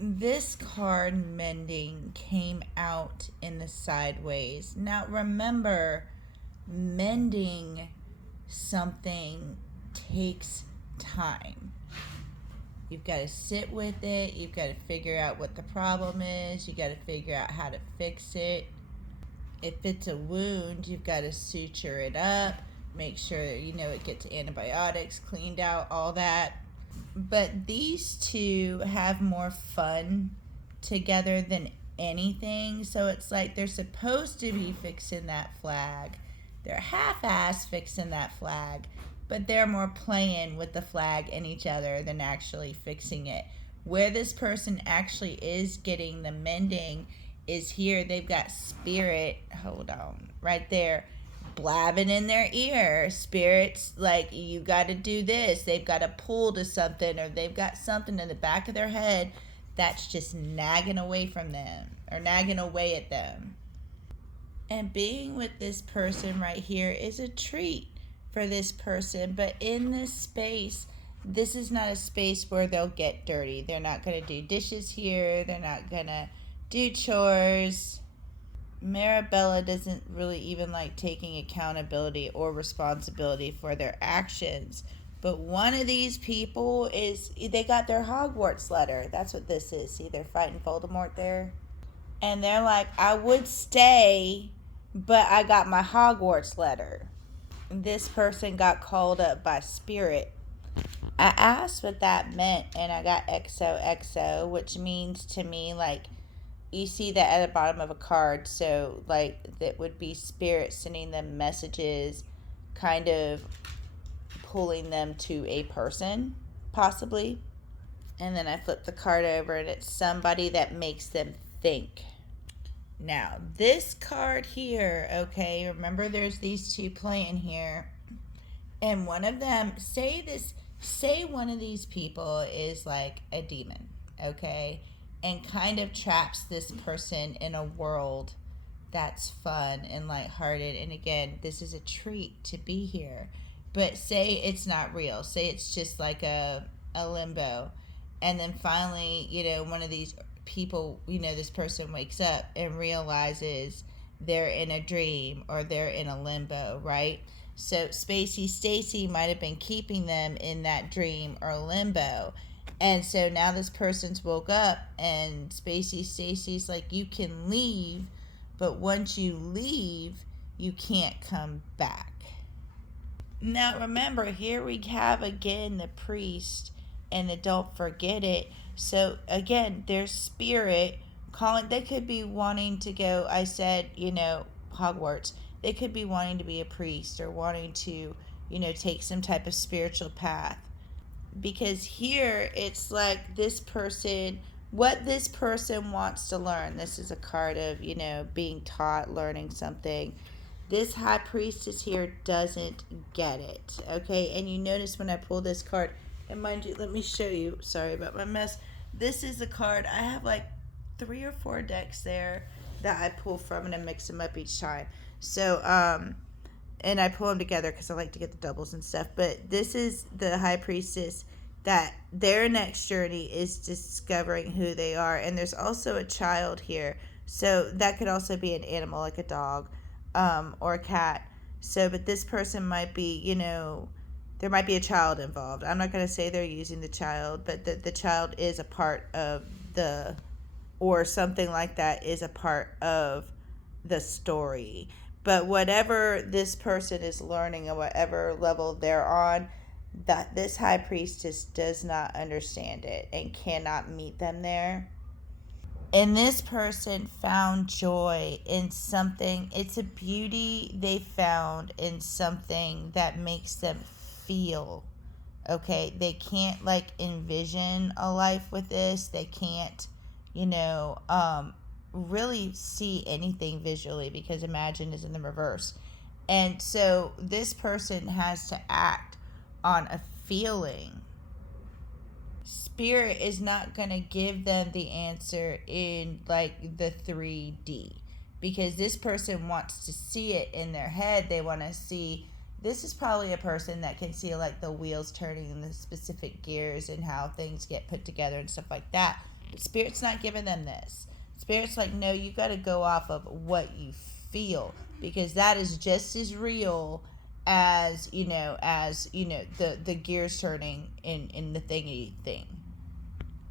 This card mending came out in the sideways. Now remember, mending something takes time. You've got to sit with it. You've got to figure out what the problem is. You got to figure out how to fix it. If it's a wound, you've got to suture it up, make sure it gets antibiotics cleaned out, all that. But these two have more fun together than anything. So it's like they're supposed to be fixing that flag. They're half-ass fixing that flag, but they're more playing with the flag and each other than actually fixing it. Where this person actually is getting the mending is here. They've got spirit, hold on, right there, blabbing in their ear. Spirits like, you got to do this. They've got to pull to something, or they've got something in the back of their head that's just nagging away from them or nagging away at them. And being with this person right here is a treat for this person. But in this space, this is not a space where they'll get dirty. They're not going to do dishes here. They're not going to do chores. Marabella doesn't really even like taking accountability or responsibility for their actions. But one of these people they got their Hogwarts letter. That's what this is. See, they're fighting Voldemort there. And they're like, I would stay, but I got my Hogwarts letter. This person got called up by spirit. I asked what that meant, and I got XOXO, which means to me, like, you see that at the bottom of a card. So, like, that would be spirit sending them messages, kind of pulling them to a person, possibly. And then I flip the card over, and it's somebody that makes them think. Now, this card here, okay, remember there's these two playing here. And one of them, say one of these people is like a demon, okay, and kind of traps this person in a world that's fun and lighthearted. And again, this is a treat to be here. But say it's not real. Say it's just like a limbo. And then finally, one of these people, this person wakes up and realizes they're in a dream or they're in a limbo, right? So Spacey Stacy might have been keeping them in that dream or limbo. And so now this person's woke up, and Spacey Stacy's like, you can leave, but once you leave, you can't come back. Now remember, here we have again the priest and the don't forget it. So again, their spirit calling, they could be wanting to go, I said, Hogwarts. They could be wanting to be a priest or wanting to, take some type of spiritual path. Because here it's like this person, what this person wants to learn. This is a card of, being taught, learning something. This high priestess here doesn't get it, okay? And you notice when I pull this card, and mind you, let me show you. Sorry about my mess. This is a card. I have like 3 or 4 decks there that I pull from, and I mix them up each time. So, and I pull them together because I like to get the doubles and stuff. But this is the high priestess, that their next journey is discovering who they are. And there's also a child here. So that could also be an animal, like a dog, or a cat. So, but this person might be, there might be a child involved. I'm not going to say they're using the child, but the child is a part of or something like that is a part of the story. But whatever this person is learning, or whatever level they're on, that this high priestess does not understand it and cannot meet them there. And this person found joy in something. It's a beauty they found in something that makes them feel. Okay, they can't envision a life with this. They can't, really see anything visually, because imagine is in the reverse. And so this person has to act on a feeling. Spirit is not going to give them the answer in the 3D, because this person wants to see it in their head. They want to see, this is probably a person that can see the wheels turning in the specific gears and how things get put together and stuff like that. Spirit's not giving them this. Spirit's like, no, you got to go off of what you feel, because that is just as real as the gears turning in the thingy thing.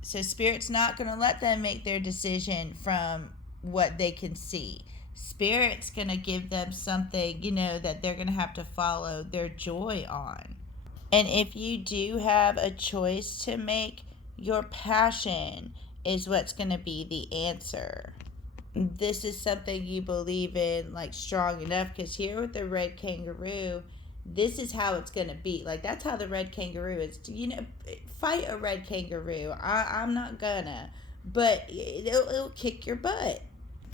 So Spirit's not going to let them make their decision from what they can see. Spirit's going to give them something, that they're going to have to follow their joy on. And if you do have a choice to make, your passion is what's going to be the answer. This is something you believe in, like, strong enough, because here with the red kangaroo, this is how it's going to be. Like, that's how the red kangaroo is. Fight a red kangaroo. I'm not gonna. But it'll kick your butt.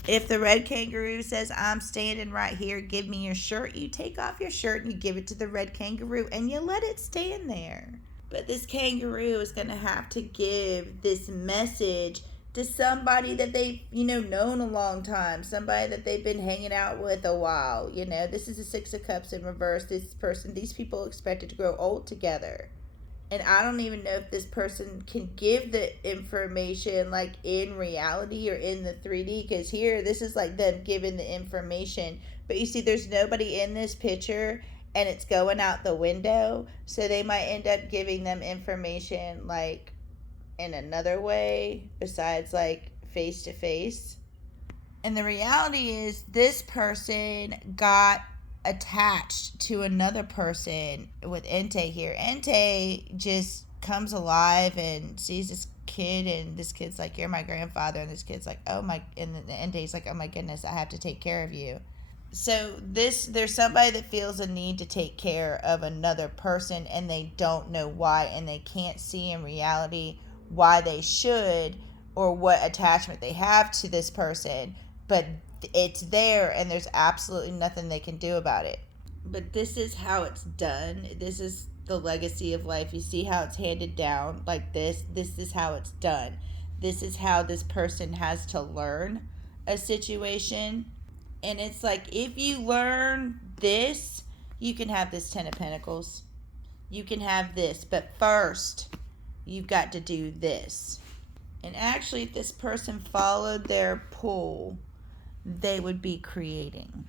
If the red kangaroo says, I'm standing right here, give me your shirt, you take off your shirt and you give it to the red kangaroo and you let it stand there. But this kangaroo is going to have to give this message to somebody that they've, known a long time, somebody that they've been hanging out with a while. This is a Six of Cups in reverse. These people expected to grow old together. And I don't even know if this person can give the information, like, in reality or in the 3D. Because here, this is like them giving the information. But you see, there's nobody in this picture. And it's going out the window. So they might end up giving them information, like, in another way. Besides, like, face to face. And the reality is, this person got attached to another person with Entei here. Entei just comes alive and sees this kid, and this kid's like, you're my grandfather, and this kid's like, oh my, and the Entei's like, oh my goodness, I have to take care of you. So there's somebody that feels a need to take care of another person, and they don't know why, and they can't see in reality why they should or what attachment they have to this person, but it's there and there's absolutely nothing they can do about it. But this is how it's done. This is the legacy of life. You see how it's handed down like this. This is how it's done. This is how this person has to learn a situation. And it's like, if you learn this, you can have this 10 of Pentacles. You can have this. But first, you've got to do this. And actually, if this person followed their pull, they would be creating.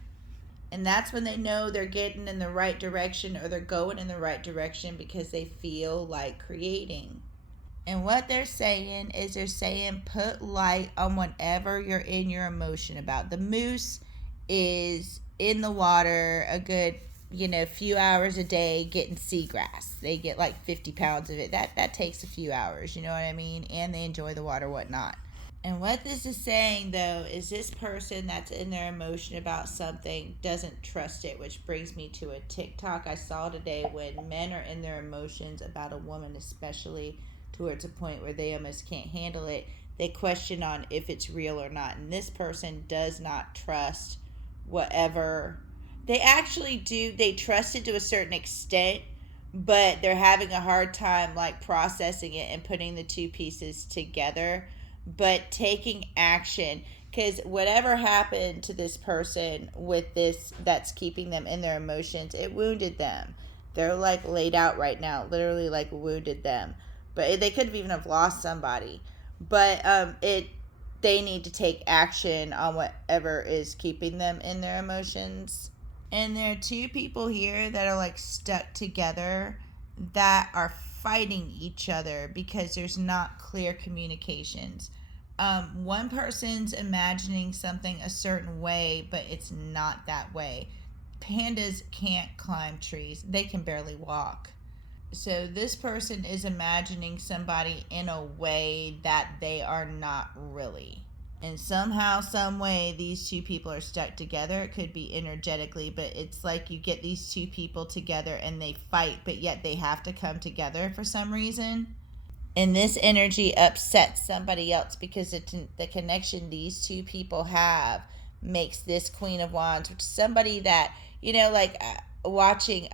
And that's when they know they're getting in the right direction, or they're going in the right direction, because they feel like creating. And what they're saying is, they're saying, put light on whatever you're in your emotion about. The moose is in the water a good, few hours a day getting seagrass. They get like 50 pounds of it. That takes a few hours, you know what I mean? And they enjoy the water, whatnot. And what this is saying, though, is this person that's in their emotion about something doesn't trust it, which brings me to a TikTok I saw today. When men are in their emotions about a woman, especially towards a point where they almost can't handle it, they question on if it's real or not. And this person does not trust whatever. They actually do. They trust it to a certain extent, but they're having a hard time, like, processing it and putting the two pieces together. But taking action, because whatever happened to this person with this that's keeping them in their emotions, it wounded them. They're like laid out right now, literally like wounded them. But they could have even have lost somebody. But they need to take action on whatever is keeping them in their emotions. And there are two people here that are like stuck together that are fighting each other because there's not clear communications. One person's imagining something a certain way, but it's not that way. Pandas can't climb trees. They can barely walk. So this person is imagining somebody in a way that they are not really. And somehow, some way, these two people are stuck together. It could be energetically, but it's like you get these two people together and they fight, but yet they have to come together for some reason. And this energy upsets somebody else, because the connection these two people have makes this Queen of Wands, which is somebody that, like watching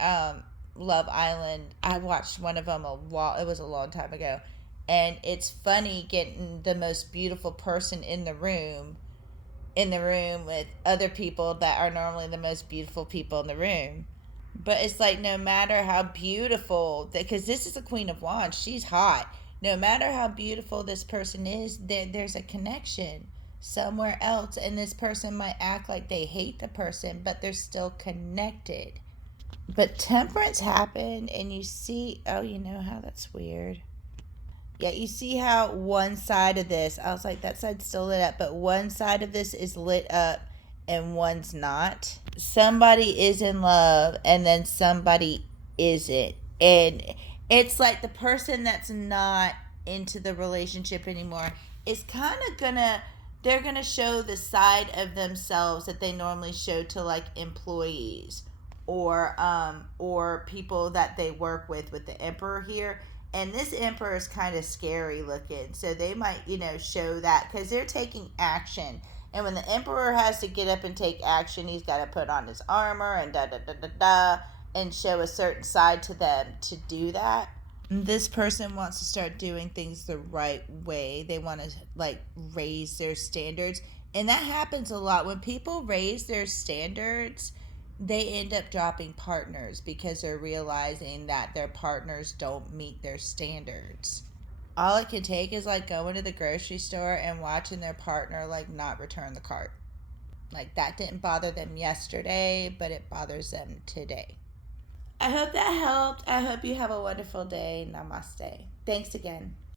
Love Island. I watched one of them it was a long time ago. And it's funny getting the most beautiful person in the room with other people that are normally the most beautiful people in the room. But it's like, no matter how beautiful, because this is a Queen of Wands, she's hot. No matter how beautiful this person is, there's a connection somewhere else, and this person might act like they hate the person, but they're still connected. But temperance happened, and you see, oh, you know how that's weird. Yeah, you see how one side of this, I was like, that side's still lit up, but one side of this is lit up and one's not. Somebody is in love and then somebody isn't. And it's like the person that's not into the relationship anymore is kind of gonna, they're gonna show the side of themselves that they normally show to like employees or people that they work with the emperor here. And this emperor is kind of scary looking, so they might, show that because they're taking action. And when the emperor has to get up and take action, he's got to put on his armor and da da da da da, and show a certain side to them to do that. This person wants to start doing things the right way. They want to like raise their standards, and that happens a lot when people raise their standards. They end up dropping partners because they're realizing that their partners don't meet their standards. All it can take is like going to the grocery store and watching their partner like not return the cart. Like that didn't bother them yesterday, but it bothers them today. I hope that helped. I hope you have a wonderful day. Namaste. Thanks again.